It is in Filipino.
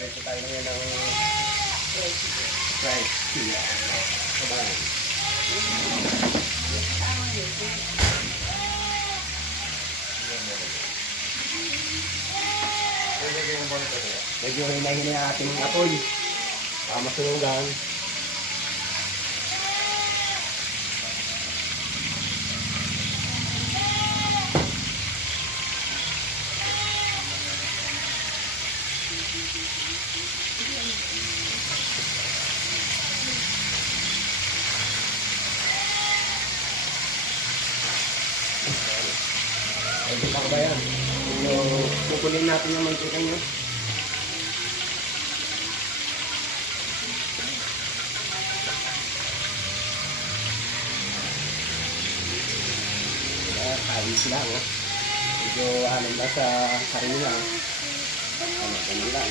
Ito tayo ngayon ng fried sila. Kabayan. Medyo hinahin na ating apoy. Para masunugan. Ay, kita ko ba yan? So, kukunin natin yung mantika nyo. Kalis lang, oh. Medyo ano lang sa sarili lang. Ano lang.